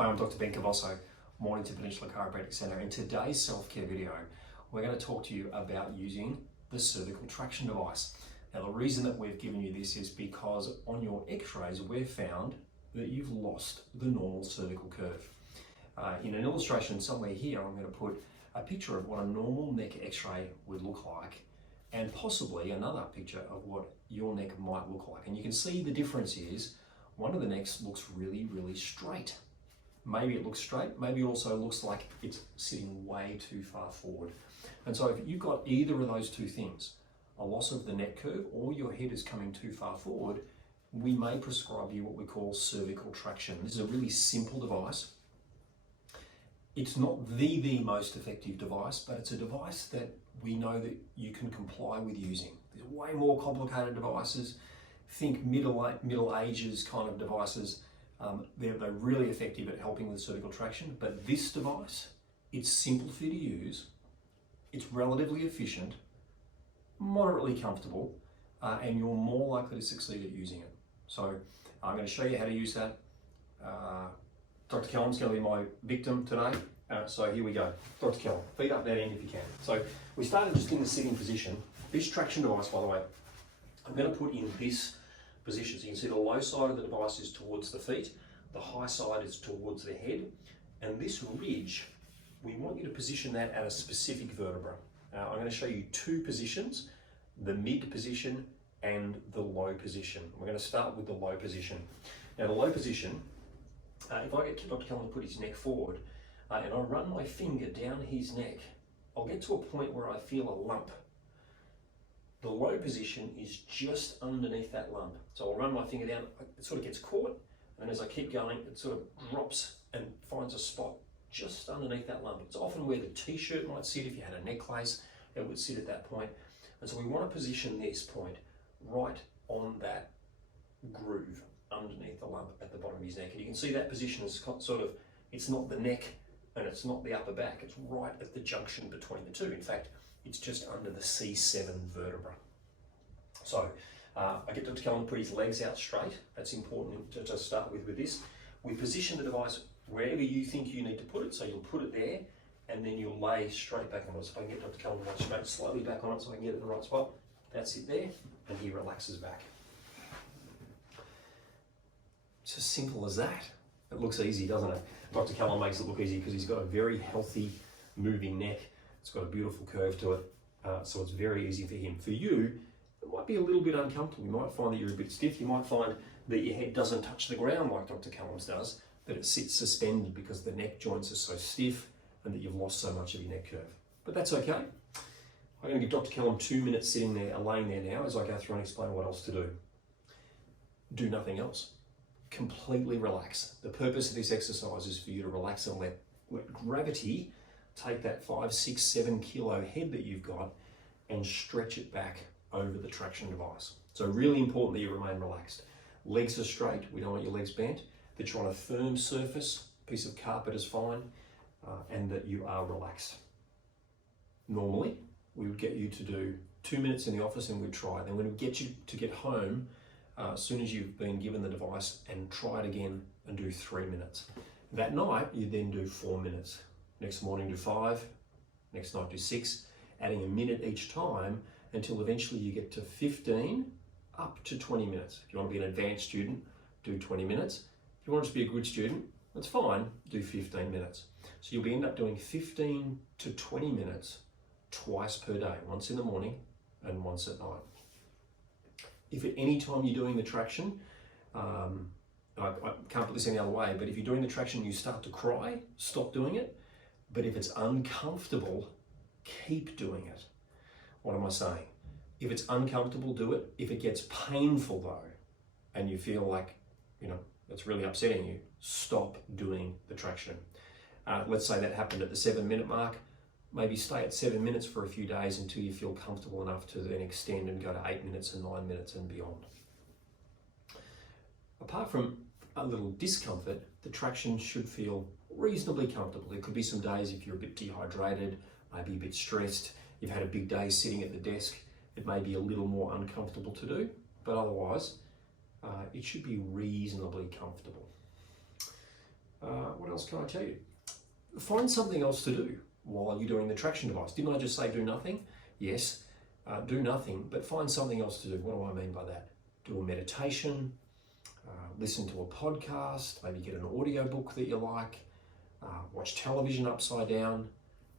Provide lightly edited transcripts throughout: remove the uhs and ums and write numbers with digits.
Hi, I'm Dr. Ben Cavosso, Mornington Peninsula Chiropractic Centre. In today's self-care video, we're going to talk to you about using the Cervical Traction Device. Now, the reason that we've given you this is because on your x-rays, we've found that you've lost the normal cervical curve. In an illustration somewhere here, I'm going to put a picture of what a normal neck x-ray would look like and possibly another picture of what your neck might look like. And you can see the difference is one of the necks looks really, really straight. Maybe it looks straight, maybe it also looks like it's sitting way too far forward. And so if you've got either of those two things, a loss of the neck curve or your head is coming too far forward, we may prescribe you what we call cervical traction. This is a really simple device. It's not the most effective device, but it's a device that we know that you can comply with using. There's way more complicated devices. Think middle ages kind of devices. They're really effective at helping with cervical traction, but this device, it's simple for you to use, it's relatively efficient, moderately comfortable, and you're more likely to succeed at using it. So I'm going to show you how to use that. Dr. Kellum's going to be my victim today. So here we go. Dr. Kellum, feet up that end if you can. So we started just in the sitting position. This traction device, by the way, I'm going to put in this position. So you can see the low side of the device is towards the feet, the high side is towards the head, and this ridge, we want you to position that at a specific vertebra. I'm going to show you two positions, the mid position and the low position. We're going to start with the low position. Now the low position, if I get Dr. Kellum to put his neck forward and I run my finger down his neck, I'll get to a point where I feel a lump. The low position is just underneath that lump. So I'll run my finger down, it sort of gets caught, and then as I keep going, it sort of drops and finds a spot just underneath that lump. It's often where the t-shirt might sit. If you had a necklace, it would sit at that point. And so we want to position this point right on that groove underneath the lump at the bottom of his neck. And you can see that position is sort of, it's not the neck and it's not the upper back, it's right at the junction between the two. In fact, it's just under the C7 vertebra. So I get Dr. Kellum to put his legs out straight. That's important to start with this. We position the device wherever you think you need to put it. So you'll put it there and then you'll lay straight back on it. So if I can get Dr. Kellum to lay straight slowly back on it so I can get it in the right spot. That's it there, and he relaxes back. It's as simple as that. It looks easy, doesn't it? Dr. Kellum makes it look easy because he's got a very healthy, moving neck. It's got a beautiful curve to it, so it's very easy for him. For you, it might be a little bit uncomfortable. You might find that you're a bit stiff. You might find that your head doesn't touch the ground like Dr. Kellum's does, that it sits suspended because the neck joints are so stiff and that you've lost so much of your neck curve. But that's okay. I'm going to give Dr. Kellum 2 minutes sitting there, laying there now, as I go through and explain what else to do. Do nothing else. Completely relax. The purpose of this exercise is for you to relax and let gravity take that 5, 6, 7 kilo head that you've got and stretch it back over the traction device. So really important that you remain relaxed. Legs are straight, we don't want your legs bent, that you're on a firm surface, piece of carpet is fine, and that you are relaxed. Normally, we would get you to do 2 minutes in the office and we'd try. Then when we get you to get home, as soon as you've been given the device, and try it again and do 3 minutes. That night, you then do 4 minutes. Next morning do 5, next night do 6, adding a minute each time until eventually you get to 15 up to 20 minutes. If you want to be an advanced student, do 20 minutes. If you want to just be a good student, that's fine, do 15 minutes. So you'll end up doing 15 to 20 minutes twice per day, once in the morning and once at night. If at any time you're doing the traction, I can't put this any other way, but if you're doing the traction and you start to cry, stop doing it. But if it's uncomfortable, keep doing it. What am I saying? If it's uncomfortable, do it. If it gets painful though, and you feel like, it's really upsetting you, stop doing the traction. Let's say that happened at the 7 minute mark. Maybe stay at 7 minutes for a few days until you feel comfortable enough to then extend and go to 8 minutes and 9 minutes and beyond. Apart from a little discomfort, the traction should feel reasonably comfortable. There could be some days if you're a bit dehydrated, maybe a bit stressed, you've had a big day sitting at the desk, it may be a little more uncomfortable to do, but otherwise, it should be reasonably comfortable. What else can I tell you? Find something else to do while you're doing the traction device. Didn't I just say do nothing? Yes, do nothing, but find something else to do. What do I mean by that? Do a meditation, listen to a podcast, maybe get an audio book that you like, watch television upside down,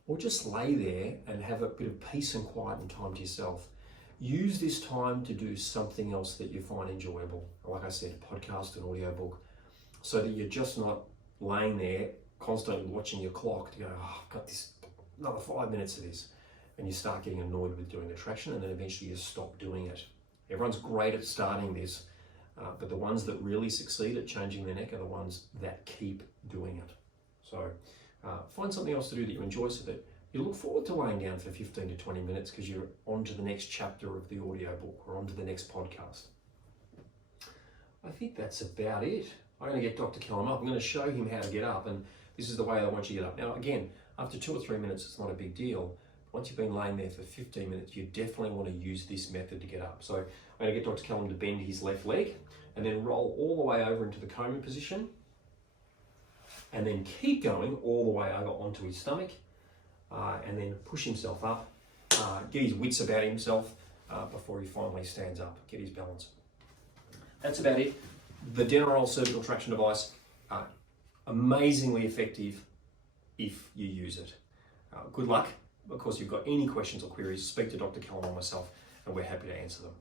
or just lay there and have a bit of peace and quiet and time to yourself. Use this time to do something else that you find enjoyable. Like I said, a podcast, an audio book, so that you're just not laying there constantly watching your clock to go, oh, I've got this, another 5 minutes of this. And you start getting annoyed with doing the traction, and then eventually you stop doing it. Everyone's great at starting this, but the ones that really succeed at changing their neck are the ones that keep doing it. So find something else to do that you enjoy so that you look forward to laying down for 15 to 20 minutes because you're on to the next chapter of the audio book or on to the next podcast. I think that's about it. I'm going to get Dr. Kellum up. I'm going to show him how to get up, and this is the way I want you to get up. Now, again, after 2 or 3 minutes, it's not a big deal. Once you've been laying there for 15 minutes, you definitely want to use this method to get up. So I'm going to get Dr. Kellum to bend his left leg and then roll all the way over into the coma position, and then keep going all the way over onto his stomach, and then push himself up, get his wits about himself before he finally stands up, get his balance. That's about it. The Denneroll cervical traction device, amazingly effective if you use it. Good luck. Of course, if you've got any questions or queries, speak to Dr. Kellum or myself, and we're happy to answer them.